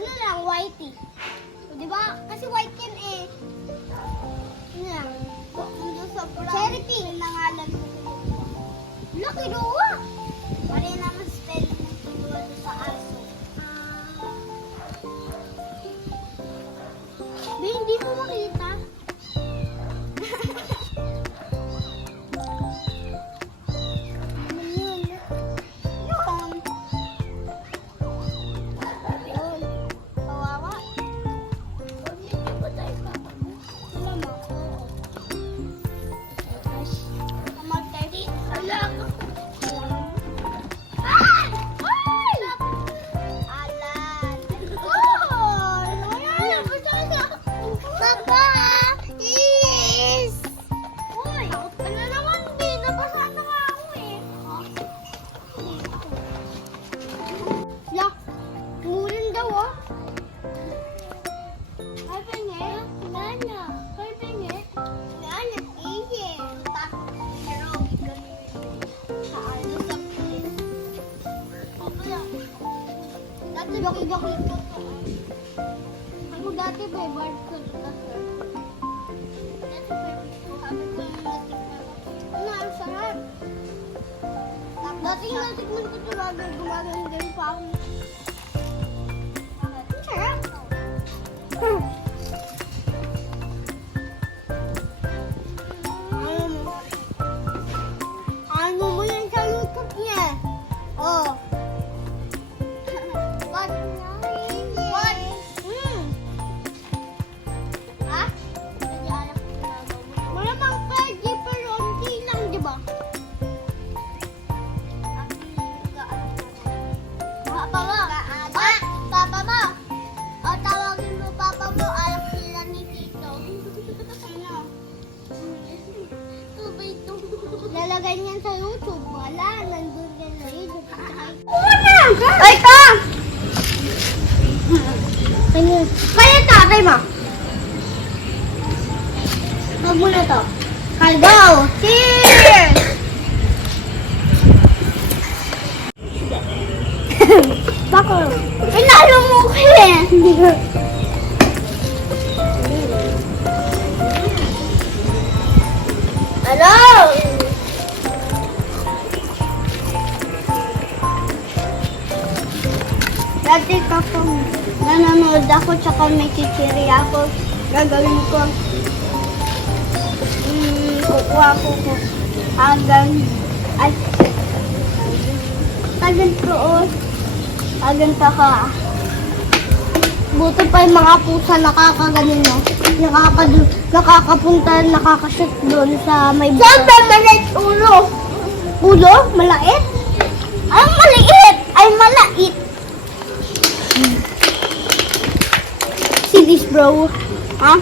ano lang, whitey. Di ba? Kasi white yan eh. Ano lang? Cherry pink. Nangalan ko. Lucky Dua. Pare naman spelling ng Kidua sa aso. Hindi mo makita. Ako dati favorite ko na sir. Dati favorite ko habang ko yung natikman ko. Ano, ang sarap. Dati yung natikman ko ito gumagawin din pa ako. Ang sarap. Ano mo yan sa YouTube niya? Oh. Lalagay niyan sa YouTube. Wala, nandun yan sa YouTube. Ay, ka! Kaya tatay mo. Huwag mo na to. Go! Cheers! Bako. Pinalo mo ko eh. Hello! Dati kapag nanonood ako tsaka may chichiri ako, gagawin ko, kukuha ko hanggang, ay, hanggang ka. Buto pa yung mga pusa nakakaganin, no? Nakakapunta, nakakashoot doon sa may buto. Saan ba maliit ulo? Ulo? Malait? Ay, maliit! Ay, malait! See this, bro? Huh?